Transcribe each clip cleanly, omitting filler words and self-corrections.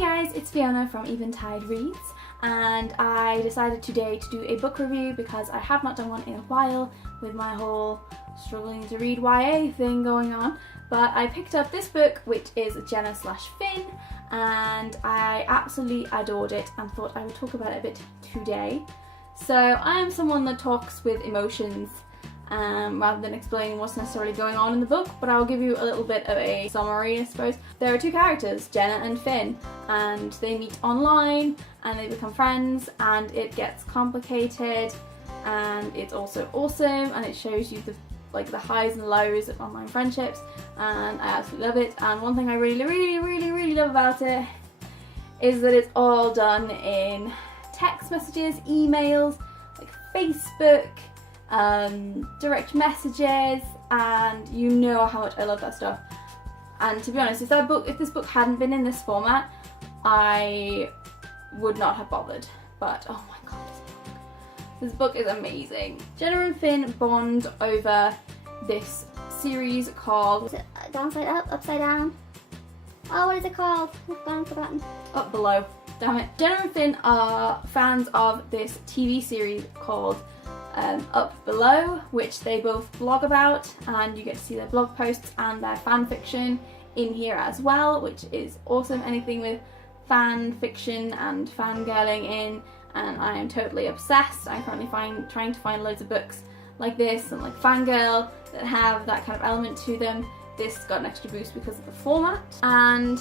guys, it's Fiona from Eventide Reads, and I decided today to do a book review because I have not done one in a while with my whole struggling to read YA thing going on. But I picked up this book, which is Gena / Finn, and I absolutely adored it and thought I would talk about it a bit today. So I am someone that talks with emotions rather than explaining what's necessarily going on in the book, but I'll give you a little bit of a summary, I suppose. There are two characters, Gena and Finn, and they meet online and they become friends, and it gets complicated, and it's also awesome, and it shows you the highs and lows of online friendships, and I absolutely love it. And one thing I really love about it is that it's all done in text messages, emails, like Facebook, direct messages, and you know how much I love that stuff. And to be honest, if this book hadn't been in this format, I would not have bothered. But oh my god, this book is amazing. Gena and Finn bond over this series called... Is it downside up, upside down? Oh, what is it called? I've gone forgotten. Up Below. Damn it. Gena and Finn are fans of this TV series called Up Below, which they both blog about, and you get to see their blog posts and their fan fiction in here as well, which is awesome. Anything with fan fiction and fangirling in, and I am totally obsessed. I'm currently trying to find loads of books like this and like fangirl that have that kind of element to them. This got an extra boost because of the format. And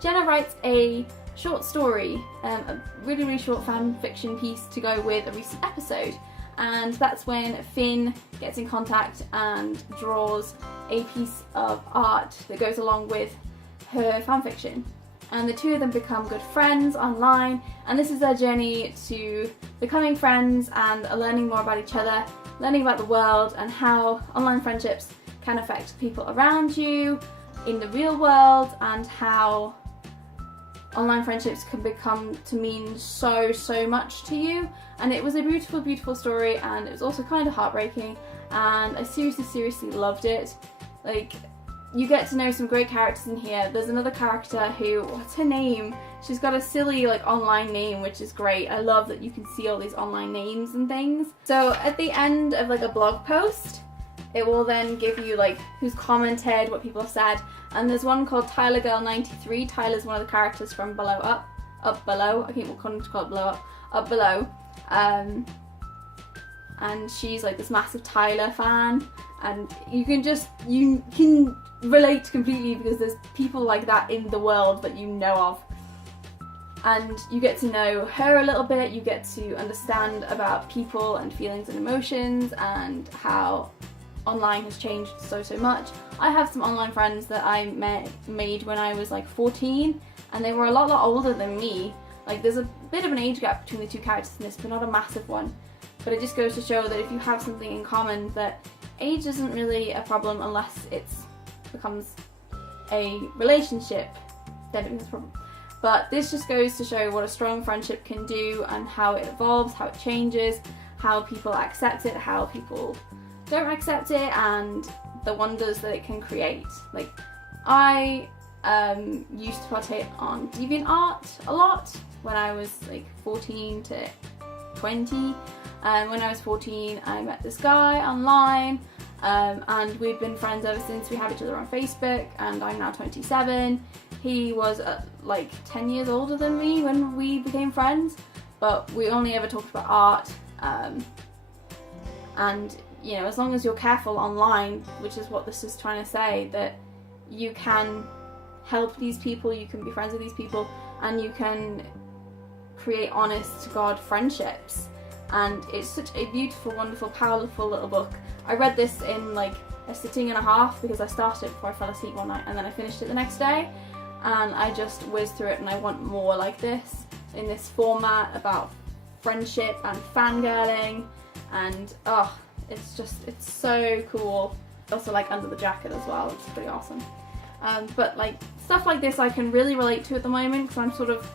Gena writes a short story, a really short fan fiction piece to go with a recent episode, and that's when Finn gets in contact and draws a piece of art that goes along with her fanfiction. And the two of them become good friends online, and this is their journey to becoming friends and learning more about each other, learning about the world and how online friendships can affect people around you in the real world, and how online friendships can become to mean so much to you. And it was a beautiful story, and it was also kind of heartbreaking, and I seriously loved it. Like, you get to know some great characters in here. There's another character who, what's her name? She's got a silly like online name, which is great. I love that you can see all these online names and things. So at the end of like a blog post, it will then give you like who's commented, what people have said, and there's one called Tyler Girl 93. Tyler's one of the characters from Up Below. I think we'll call it Up Below. And she's like this massive Tyler fan, and you can relate completely because there's people like that in the world that you know of. And you get to know her a little bit, you get to understand about people and feelings and emotions and how online has changed so much. I have some online friends that I made when I was like 14, and they were a lot older than me. Like, there's a bit of an age gap between the two characters in this, but not a massive one. But it just goes to show that if you have something in common, that age isn't really a problem unless it becomes a relationship, then it becomes a problem. But this just goes to show what a strong friendship can do, and how it evolves, how it changes, how people accept it, how people don't accept it, and the wonders that it can create. Like, I used to partake on DeviantArt a lot when I was like 14 to 20. When I was 14, I met this guy online, and we've been friends ever since. We have each other on Facebook, and I'm now 27. He was like 10 years older than me when we became friends, but we only ever talked about art. And you know, as long as you're careful online, which is what this is trying to say, that you can help these people, you can be friends with these people, and you can create honest to God friendships. And it's such a beautiful, wonderful, powerful little book. I read this in like a sitting and a half because I started it before I fell asleep one night, and then I finished it the next day, and I just whizzed through it, and I want more like this in this format about friendship and fangirling, and it's so cool. Also like Under the Jacket as well, which is pretty awesome. But like stuff like this I can really relate to at the moment, because I'm sort of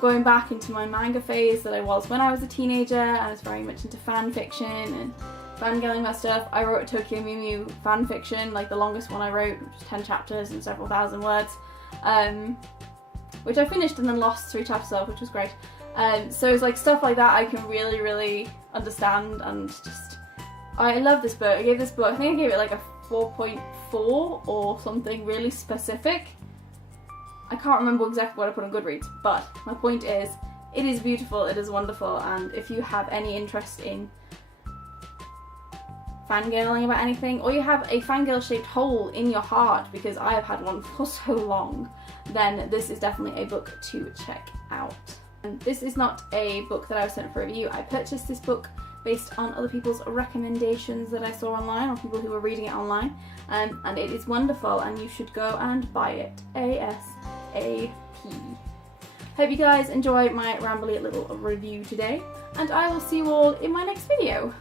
going back into my manga phase that I was when I was a teenager. I was very much into fan fiction and fangirling about stuff. I wrote a Tokyo Mew Mew fan fiction, like the longest one I wrote, which was 10 chapters and several thousand words. which I finished and then lost 3 chapters of, which was great. So it's like stuff like that I can really, really understand, and just, I love this book. I gave this book, I think I gave it like a 4.4 or something really specific. I can't remember exactly what I put on Goodreads, but my point is, it is beautiful, it is wonderful, and if you have any interest in fangirling about anything, or you have a fangirl shaped hole in your heart, because I have had one for so long, then this is definitely a book to check out. And this is not a book that I was sent for review. I purchased this book based on other people's recommendations that I saw online, or people who were reading it online, and it is wonderful, and you should go and buy it ASAP. Hope you guys enjoy my rambly little review today, and I will see you all in my next video.